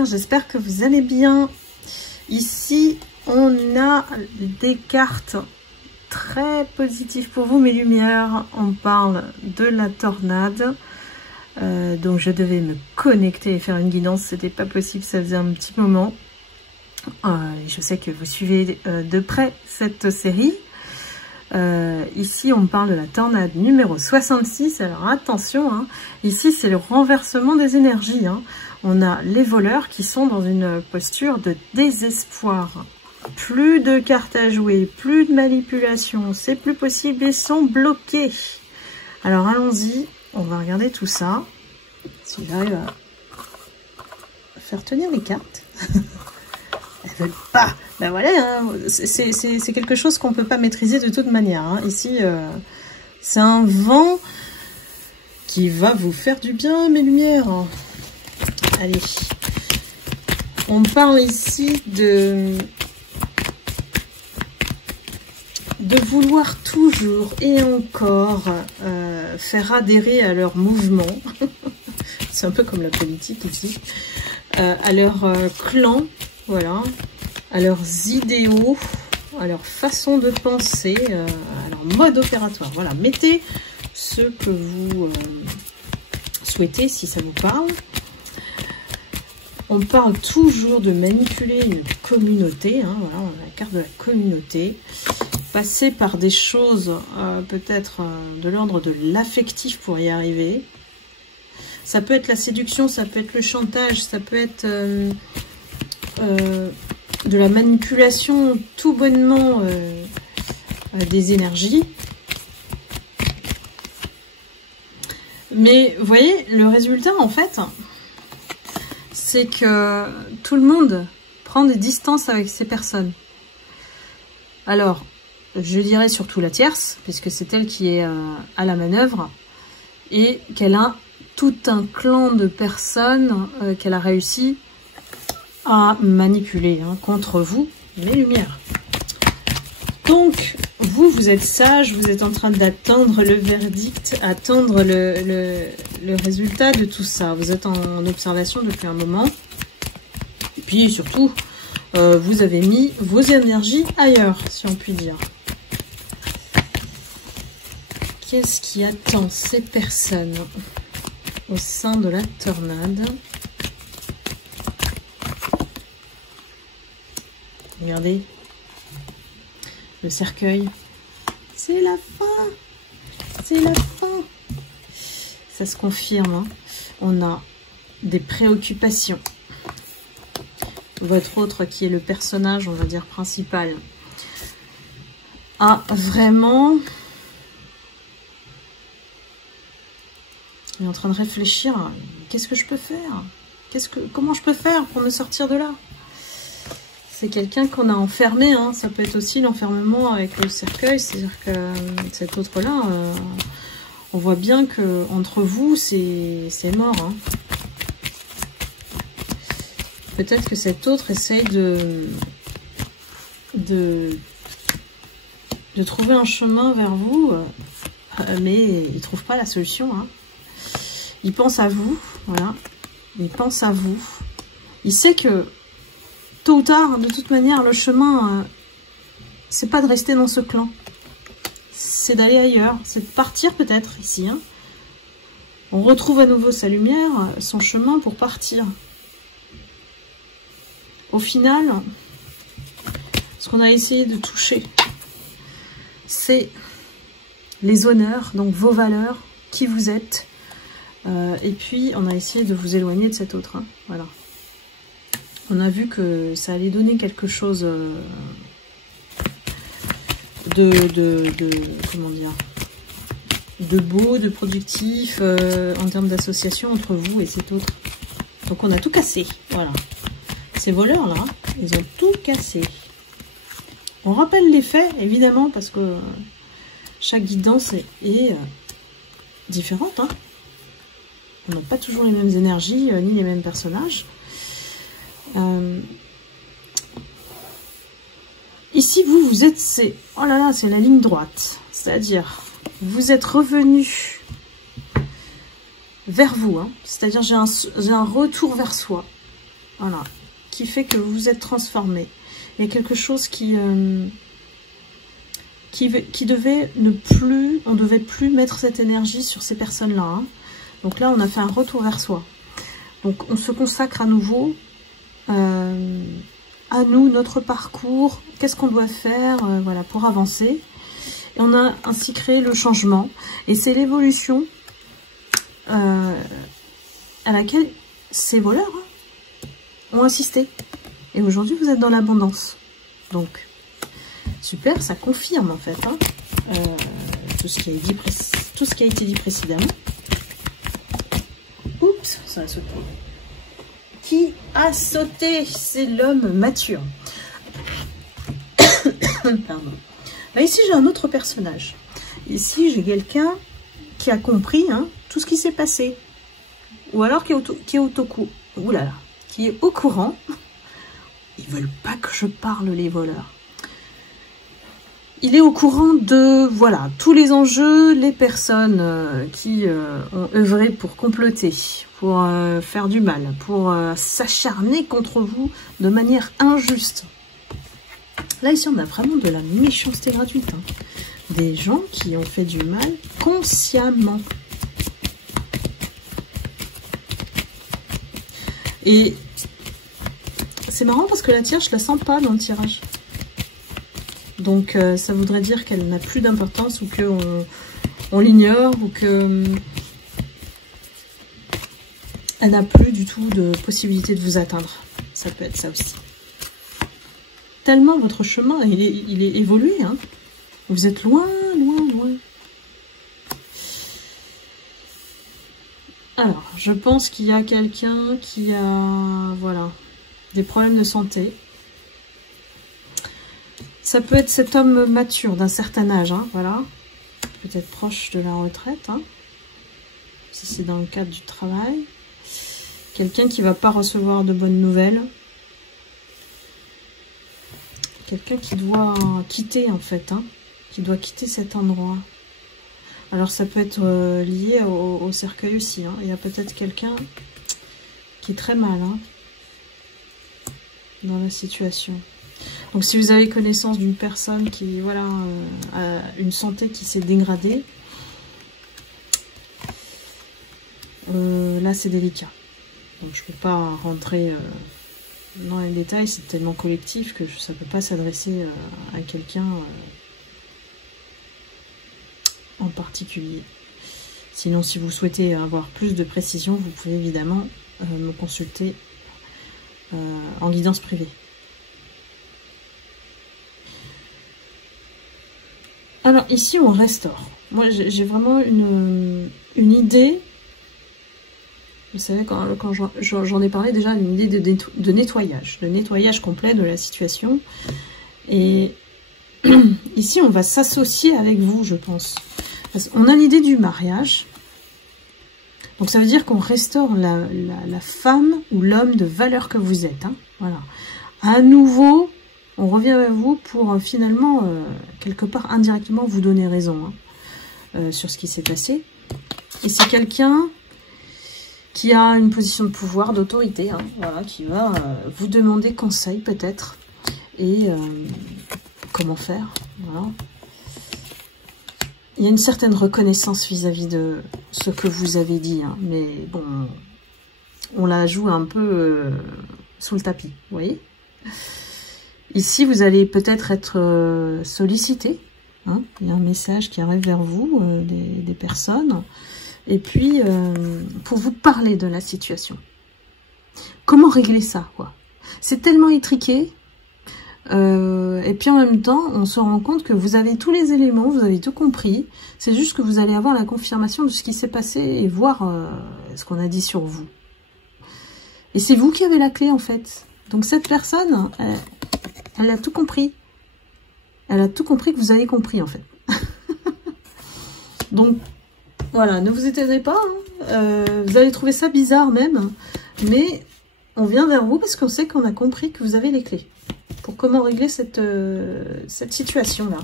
lumière, j'espère que vous allez bien. Ici, on a des cartes très positives pour vous, mes lumières. On parle de la tornade. Donc je devais me connecter et faire une guidance, c'était pas possible, ça faisait un petit moment. Je sais que vous suivez de près cette série. Ici on parle de la tornade numéro 66, alors attention, hein, ici c'est le renversement des énergies. Hein. On a les voleurs qui sont dans une posture de désespoir. Plus de cartes à jouer, plus de manipulation, c'est plus possible, ils sont bloqués. Alors allons-y, on va regarder tout ça. Si j'arrive à faire tenir les cartes. Elles veulent pas. Ben voilà, hein, c'est quelque chose qu'on peut pas maîtriser de toute manière. Hein. Ici, c'est un vent qui va vous faire du bien, mes lumières. Allez. On parle ici de vouloir toujours et encore faire adhérer à leur mouvement. C'est un peu comme la politique ici. À leur clan, voilà, à leurs idéaux, à leur façon de penser, à leur mode opératoire. Voilà, mettez ce que vous souhaitez si ça vous parle. On parle toujours de manipuler une communauté, hein, voilà, on a la carte de la communauté. Passer par des choses peut-être de l'ordre de l'affectif pour y arriver. Ça peut être la séduction, ça peut être le chantage, ça peut être de la manipulation tout bonnement des énergies. Mais vous voyez, le résultat en fait, c'est que tout le monde prend des distances avec ces personnes. Alors, je dirais surtout la tierce, puisque c'est elle qui est à la manœuvre, et qu'elle a tout un clan de personnes qu'elle a réussi à manipuler contre vous, mes lumières. Donc, vous êtes sage, vous êtes en train d'attendre le verdict, attendre le résultat de tout ça. Vous êtes en observation depuis un moment. Et puis, surtout, vous avez mis vos énergies ailleurs, si on peut dire. Qu'est-ce qui attend ces personnes au sein de la tornade? Regardez, le cercueil. C'est la fin. C'est la fin. Ça se confirme. Hein. On a des préoccupations. Votre autre, qui est le personnage, on va dire, principal, a vraiment... Il est en train de réfléchir. Qu'est-ce que je peux faire? Comment je peux faire pour me sortir de là? C'est quelqu'un qu'on a enfermé. Hein. Ça peut être aussi l'enfermement avec le cercueil. C'est-à-dire que cet autre-là, on voit bien que entre vous, c'est mort. Hein. Peut-être que cet autre essaye de trouver un chemin vers vous, mais il ne trouve pas la solution. Hein. Il pense à vous, voilà. Il pense à vous. Il sait que tôt ou tard, de toute manière, le chemin, c'est pas de rester dans ce clan. C'est d'aller ailleurs. C'est de partir peut-être ici. Hein. On retrouve à nouveau sa lumière, son chemin pour partir. Au final, ce qu'on a essayé de toucher, c'est les honneurs, donc vos valeurs, qui vous êtes. Et puis, on a essayé de vous éloigner de cet autre. Hein. Voilà. On a vu que ça allait donner quelque chose comment dire, de beau, de productif, en termes d'association entre vous et cet autre. Donc, on a tout cassé. Voilà. Ces voleurs-là, ils ont tout cassé. On rappelle les faits, évidemment, parce que chaque guidance est différente. Hein. On n'a pas toujours les mêmes énergies, ni les mêmes personnages. Ici, vous êtes... Oh là là, c'est la ligne droite. C'est-à-dire, vous êtes revenu vers vous. Hein. C'est-à-dire, j'ai un retour vers soi. Voilà. Qui fait que vous êtes transformé. Il y a quelque chose qui devait ne plus... On ne devait plus mettre cette énergie sur ces personnes-là. Hein. Donc là, on a fait un retour vers soi. Donc on se consacre à nouveau à nous, notre parcours, qu'est-ce qu'on doit faire voilà, pour avancer. Et on a ainsi créé le changement. Et c'est l'évolution à laquelle ces voleurs ont assisté. Et aujourd'hui, vous êtes dans l'abondance. Donc, super, ça confirme en fait hein, tout ce qui a été dit précédemment. Oups, ça a sauté. Qui a sauté? C'est l'homme mature. Pardon. Là, ici, j'ai un autre personnage. Ici, j'ai quelqu'un qui a compris hein, tout ce qui s'est passé. Ou alors qui est au courant. Ils veulent pas que je parle, les voleurs. Il est au courant de, voilà, tous les enjeux, les personnes qui ont œuvré pour comploter, pour faire du mal, pour s'acharner contre vous de manière injuste. Là, ici, on a vraiment de la méchanceté gratuite. Hein. Des gens qui ont fait du mal consciemment. Et c'est marrant parce que la tierce, je la sens pas dans le tirage. Donc, ça voudrait dire qu'elle n'a plus d'importance ou qu'on l'ignore ou que elle n'a plus du tout de possibilité de vous atteindre. Ça peut être ça aussi. Tellement votre chemin, il est évolué. Hein. Vous êtes loin, loin, loin. Alors, je pense qu'il y a quelqu'un qui a, voilà, des problèmes de santé. Ça peut être cet homme mature d'un certain âge, hein, voilà. Peut-être proche de la retraite, hein, si c'est dans le cadre du travail. Quelqu'un qui ne va pas recevoir de bonnes nouvelles. Quelqu'un qui doit quitter, en fait, hein, qui doit quitter cet endroit. Alors, ça peut être lié au cercueil aussi. Hein. Il y a peut-être quelqu'un qui est très mal hein, dans la situation. Donc, si vous avez connaissance d'une personne qui, voilà, a une santé qui s'est dégradée, là, c'est délicat. Donc, je ne peux pas rentrer dans les détails. C'est tellement collectif que ça ne peut pas s'adresser à quelqu'un en particulier. Sinon, si vous souhaitez avoir plus de précision, vous pouvez évidemment me consulter en guidance privée. Alors ici, on restaure. Moi, j'ai vraiment une idée. Vous savez, quand j'en ai parlé déjà, une idée de nettoyage complet de la situation. Et ici, on va s'associer avec vous, je pense. On a l'idée du mariage. Donc, ça veut dire qu'on restaure la femme ou l'homme de valeur que vous êtes. Hein. Voilà. À nouveau, on revient vers vous pour finalement, quelque part, indirectement, vous donner raison hein, sur ce qui s'est passé. Et c'est quelqu'un qui a une position de pouvoir, d'autorité, hein, voilà, qui va vous demander conseil peut-être. Et comment faire, voilà. Il y a une certaine reconnaissance vis-à-vis de ce que vous avez dit, hein, mais bon, on la joue un peu sous le tapis, vous voyez. Ici, vous allez peut-être être sollicité, hein, il y a un message qui arrive vers vous, des personnes, et puis pour vous parler de la situation. Comment régler ça, quoi? C'est tellement étriqué. Et puis en même temps, on se rend compte que vous avez tous les éléments, vous avez tout compris. C'est juste que vous allez avoir la confirmation de ce qui s'est passé et voir ce qu'on a dit sur vous. Et c'est vous qui avez la clé en fait. Donc cette personne, elle a tout compris. Elle a tout compris que vous avez compris en fait. Donc voilà, ne vous étonnez pas. Hein. Vous allez trouver ça bizarre même. Mais on vient vers vous parce qu'on sait qu'on a compris que vous avez les clés. Pour comment régler cette situation-là.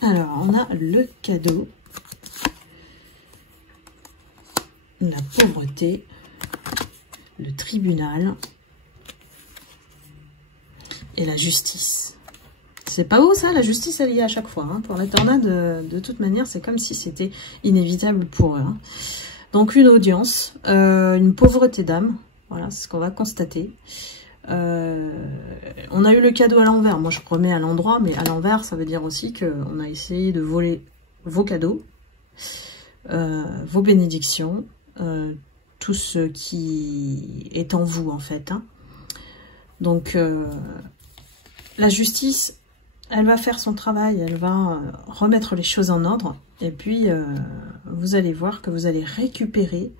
Alors, on a le cadeau, la pauvreté, le tribunal et la justice. C'est pas beau ça, la justice elle y est à chaque fois. Hein. Pour la tornade, de toute manière, c'est comme si c'était inévitable pour eux. Hein. Donc une audience, une pauvreté d'âme, voilà, c'est ce qu'on va constater. On a eu le cadeau à l'envers, moi je remets à l'endroit, mais à l'envers ça veut dire aussi qu'on a essayé de voler vos cadeaux, vos bénédictions, tout ce qui est en vous en fait. Hein. Donc la justice, elle va faire son travail, elle va remettre les choses en ordre, et puis vous allez voir que vous allez récupérer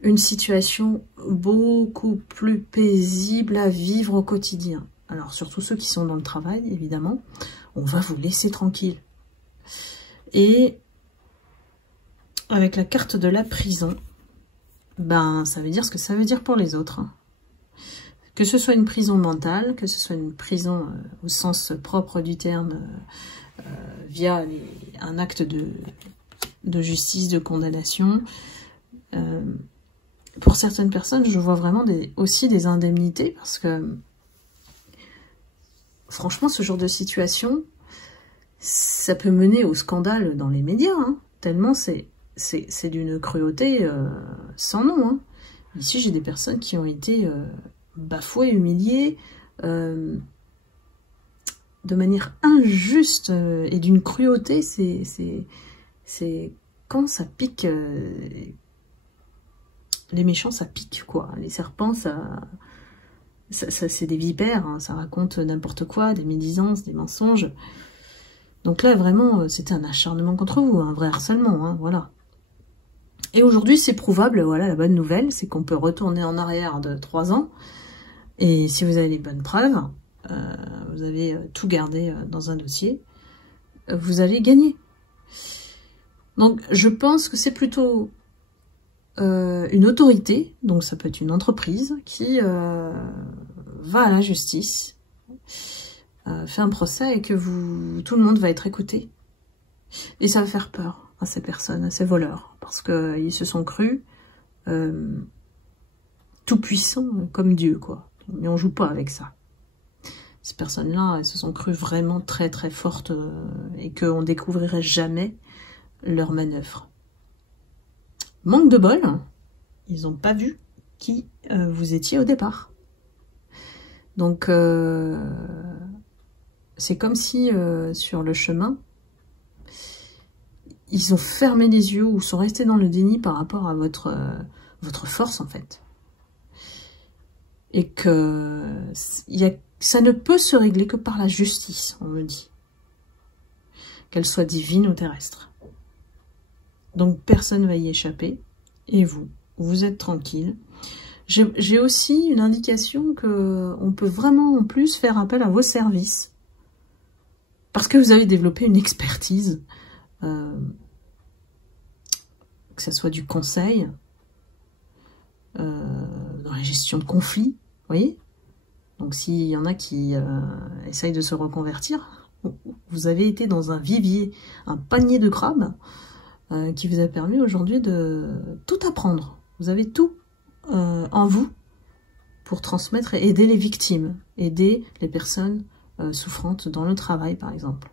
une situation beaucoup plus paisible à vivre au quotidien. Alors, surtout ceux qui sont dans le travail, évidemment, on va vous laisser tranquille. Et avec la carte de la prison, ben, ça veut dire ce que ça veut dire pour les autres. Hein. Que ce soit une prison mentale, que ce soit une prison au sens propre du terme, via un acte de justice, de condamnation. Pour certaines personnes, je vois vraiment aussi des indemnités, parce que franchement, ce genre de situation, ça peut mener au scandale dans les médias, hein, tellement c'est d'une cruauté sans nom. Hein. Ici, j'ai des personnes qui ont été bafouées, humiliées, de manière injuste et d'une cruauté. C'est quand ça pique... les méchants, ça pique, quoi. Les serpents, ça c'est des vipères, hein, ça raconte n'importe quoi, des médisances, des mensonges. Donc là, vraiment, c'était un acharnement contre vous, un vrai harcèlement, hein, voilà. Et aujourd'hui, c'est prouvable, voilà, la bonne nouvelle, c'est qu'on peut retourner en arrière de 3 ans, et si vous avez les bonnes preuves, vous avez tout gardé dans un dossier, vous allez gagner. Donc, je pense que c'est plutôt... une autorité, donc ça peut être une entreprise, qui va à la justice, fait un procès et que tout le monde va être écouté. Et ça va faire peur à ces personnes, à ces voleurs, parce qu'ils se sont crus tout puissants comme Dieu, quoi. Mais on joue pas avec ça. Ces personnes-là, elles se sont crues vraiment très très fortes et qu'on découvrirait jamais leurs manœuvres. Manque de bol, ils n'ont pas vu qui vous étiez au départ. Donc, c'est comme si, sur le chemin, ils ont fermé les yeux ou sont restés dans le déni par rapport à votre force, en fait. Et que ça ne peut se régler que par la justice, on me dit. Qu'elle soit divine ou terrestre. Donc personne ne va y échapper, et vous êtes tranquille. J'ai aussi une indication qu'on peut vraiment en plus faire appel à vos services, parce que vous avez développé une expertise, que ce soit du conseil, dans la gestion de conflits, vous voyez. Donc s'il y en a qui essayent de se reconvertir, vous avez été dans un vivier, un panier de crabes, qui vous a permis aujourd'hui de tout apprendre. Vous avez tout en vous pour transmettre et aider les victimes, aider les personnes souffrantes dans le travail, par exemple.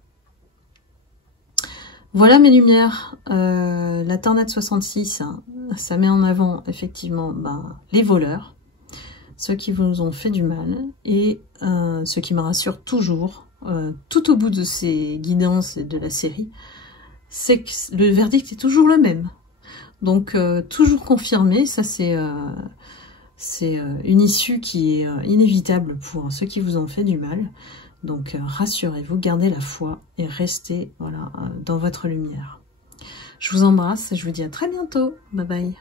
Voilà mes lumières. La tornade 66, hein, ça met en avant effectivement les voleurs, ceux qui vous ont fait du mal, et ce qui me rassure toujours, tout au bout de ces guidances et de la série, c'est que le verdict est toujours le même. Donc, toujours confirmé, ça c'est une issue qui est inévitable pour ceux qui vous ont fait du mal. Donc, rassurez-vous, gardez la foi et restez voilà, dans votre lumière. Je vous embrasse et je vous dis à très bientôt. Bye bye.